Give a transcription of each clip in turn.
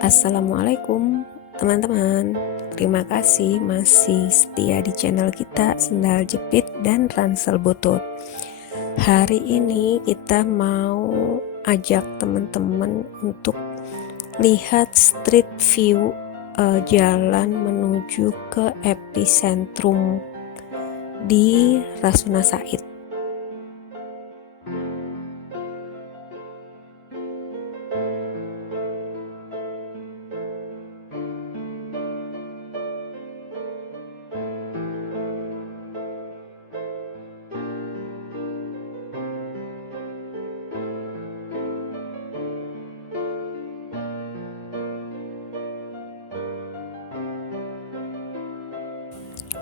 Assalamualaikum teman-teman. Terima kasih masih setia di channel kita Sendal Jepit dan Ransel Butut. Hari ini kita mau ajak teman-teman untuk lihat street view jalan menuju ke epicentrum di Rasuna Said.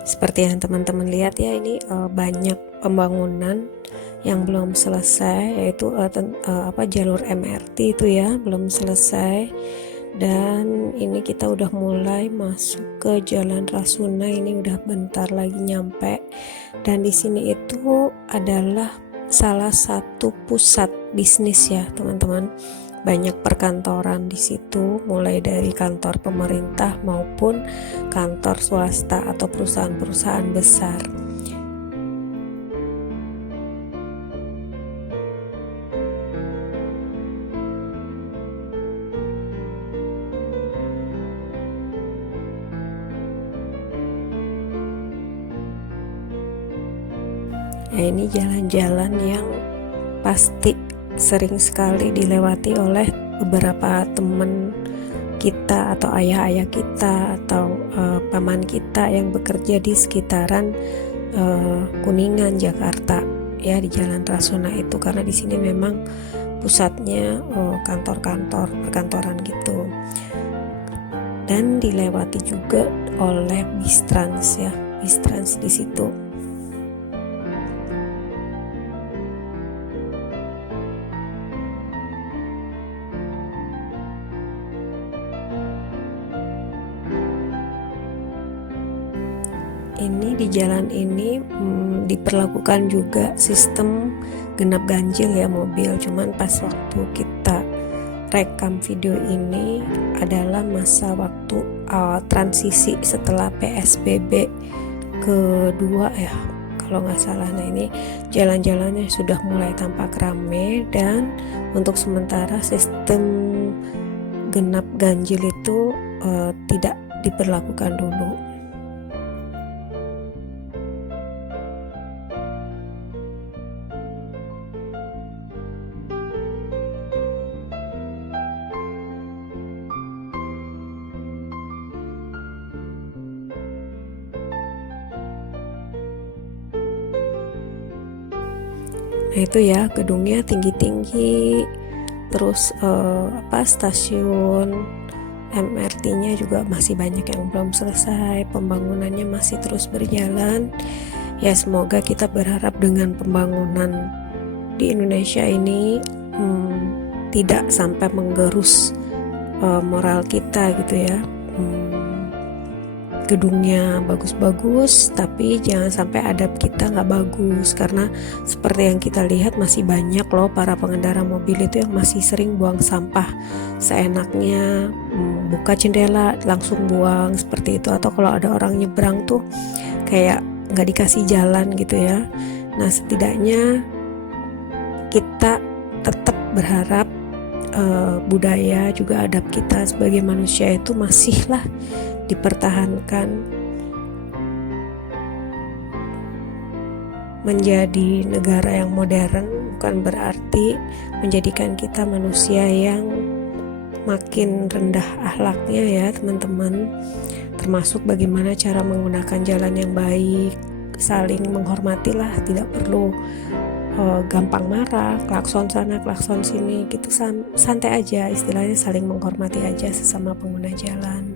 Seperti yang teman-teman lihat ya, ini banyak pembangunan yang belum selesai, yaitu jalur MRT itu ya belum selesai. Dan ini kita udah mulai masuk ke Jalan Rasuna, ini udah bentar lagi nyampe. Dan di sini itu adalah salah satu pusat bisnis ya teman-teman. Banyak perkantoran di situ, mulai dari kantor pemerintah maupun kantor swasta atau perusahaan-perusahaan besar. Nah, ini jalan-jalan yang pasti sering sekali dilewati oleh beberapa teman kita atau ayah-ayah kita atau paman kita yang bekerja di sekitaran Kuningan, Jakarta ya, di Jalan Rasuna itu, karena di sini memang pusatnya kantor-kantor perkantoran gitu. Dan dilewati juga oleh bis trans ya, bis trans di situ. Ini di jalan ini diperlakukan juga sistem genap ganjil ya mobil. Cuman pas waktu kita rekam video ini adalah masa waktu transisi setelah PSBB kedua ya kalau nggak salah. Nah, ini jalan-jalannya sudah mulai tampak ramai, dan untuk sementara sistem genap ganjil itu tidak diberlakukan dulu. Nah itu ya, gedungnya tinggi-tinggi, terus stasiun MRT-nya juga masih banyak yang belum selesai, pembangunannya masih terus berjalan. Ya semoga kita berharap dengan pembangunan di Indonesia ini tidak sampai menggerus moral kita gitu ya. Gedungnya bagus-bagus, tapi jangan sampai adab kita nggak bagus, karena seperti yang kita lihat masih banyak loh para pengendara mobil itu yang masih sering buang sampah seenaknya, buka jendela langsung buang seperti itu, atau kalau ada orang nyebrang tuh kayak nggak dikasih jalan gitu ya. Nah setidaknya kita tetap berharap budaya juga adab kita sebagai manusia itu masihlah dipertahankan. Menjadi negara yang modern bukan berarti menjadikan kita manusia yang makin rendah akhlaknya ya teman-teman, termasuk bagaimana cara menggunakan jalan yang baik, saling menghormatilah, tidak perlu gampang marah, klakson sana klakson sini gitu, santai aja, istilahnya saling menghormati aja sesama pengguna jalan.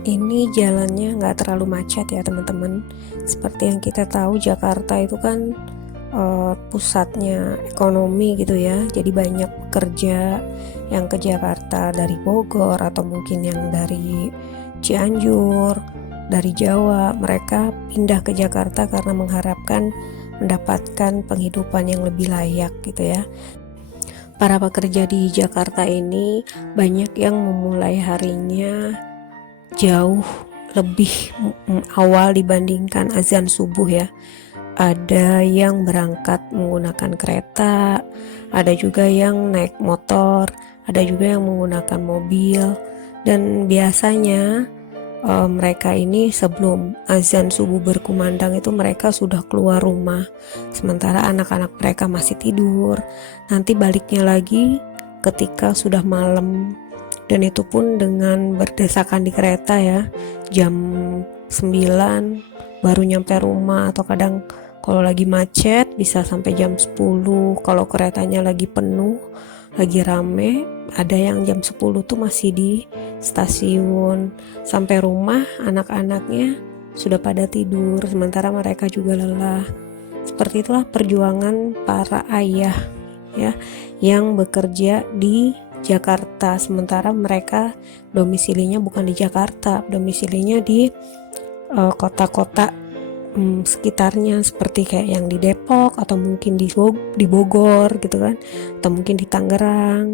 Ini jalannya nggak terlalu macet ya teman-teman. Seperti yang kita tahu, Jakarta itu kan pusatnya ekonomi gitu ya. Jadi banyak pekerja yang ke Jakarta dari Bogor atau mungkin yang dari Cianjur, dari Jawa, mereka pindah ke Jakarta karena mengharapkan mendapatkan penghidupan yang lebih layak gitu ya. Para pekerja di Jakarta ini banyak yang memulai harinya jauh lebih awal dibandingkan azan subuh ya. Ada yang berangkat menggunakan kereta, ada juga yang naik motor, ada juga yang menggunakan mobil. Dan biasanya mereka ini sebelum azan subuh berkumandang itu mereka sudah keluar rumah, sementara anak-anak mereka masih tidur. Nanti baliknya lagi ketika sudah malam, dan itu pun dengan berdesakan di kereta ya, jam 9 baru nyampe rumah, atau kadang kalau lagi macet bisa sampai jam 10. Kalau keretanya lagi penuh, lagi rame, ada yang jam 10 tuh masih di stasiun. Sampai rumah anak-anaknya sudah pada tidur, sementara mereka juga lelah. Seperti itulah perjuangan para ayah ya, yang bekerja di Jakarta, sementara mereka domisilinya bukan di Jakarta, domisilinya di kota-kota sekitarnya, seperti kayak yang di Depok atau mungkin di Bogor gitu kan, atau mungkin di Tangerang.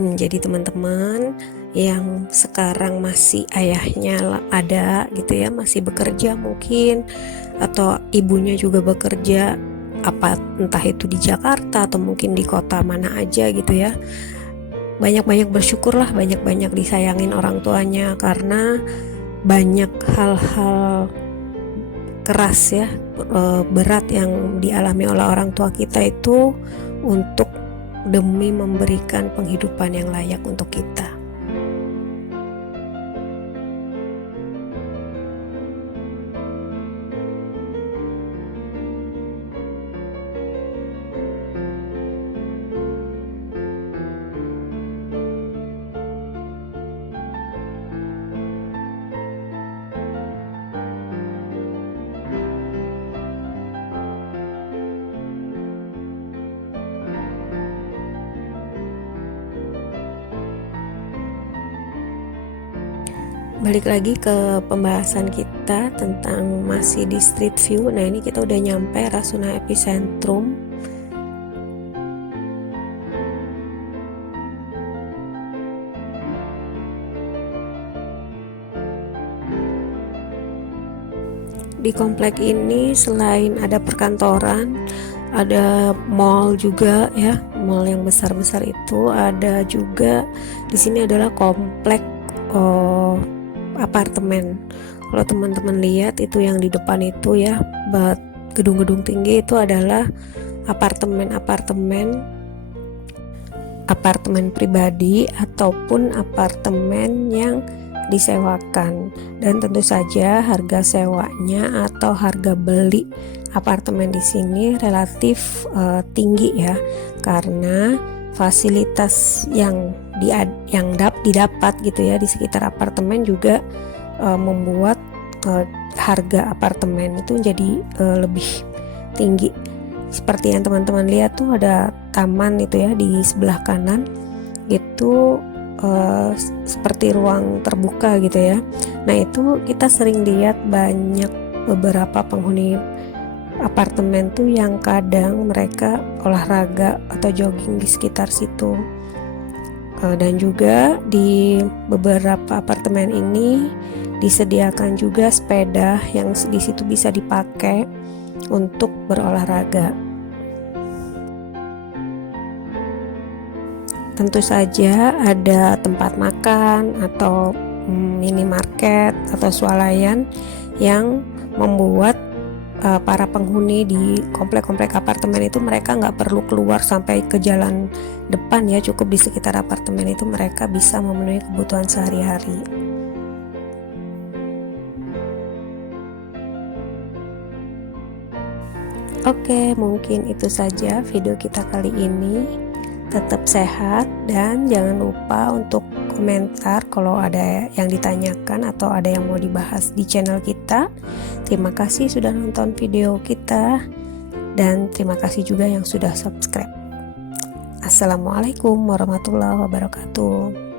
Jadi teman-teman yang sekarang masih ayahnya ada gitu ya, masih bekerja mungkin, atau ibunya juga bekerja, entah itu di Jakarta atau mungkin di kota mana aja gitu ya, banyak-banyak bersyukurlah, banyak-banyak disayangin orang tuanya, karena banyak hal-hal keras ya, berat yang dialami oleh orang tua kita itu untuk demi memberikan penghidupan yang layak untuk kita. Balik lagi ke pembahasan kita tentang masih di Street View. Nah, ini kita udah nyampe Rasuna Epicentrum. Di komplek ini selain ada perkantoran, ada mall juga ya, mall yang besar-besar itu. Ada juga di sini adalah komplek apartemen. Kalau teman-teman lihat itu yang di depan itu ya, gedung-gedung tinggi itu adalah apartemen pribadi ataupun apartemen yang disewakan. Dan tentu saja harga sewanya atau harga beli apartemen di sini relatif tinggi ya, karena fasilitas yang didapat gitu ya di sekitar apartemen juga membuat harga apartemen itu jadi lebih tinggi. Seperti yang teman-teman lihat tuh ada taman itu ya di sebelah kanan, itu seperti ruang terbuka gitu ya. Nah, itu kita sering lihat banyak beberapa penghuni apartemen tuh yang kadang mereka olahraga atau jogging di sekitar situ. Dan juga di beberapa apartemen ini disediakan juga sepeda yang di situ bisa dipakai untuk berolahraga. Tentu saja ada tempat makan atau minimarket atau swalayan yang membuat para penghuni di komplek-komplek apartemen itu mereka nggak perlu keluar sampai ke jalan depan ya, cukup di sekitar apartemen itu mereka bisa memenuhi kebutuhan sehari-hari. Oke, mungkin itu saja video kita kali ini. Tetap sehat dan jangan lupa untuk komentar kalau ada yang ditanyakan atau ada yang mau dibahas di channel kita. Terima kasih sudah nonton video kita dan terima kasih juga yang sudah subscribe. Assalamualaikum warahmatullahi wabarakatuh.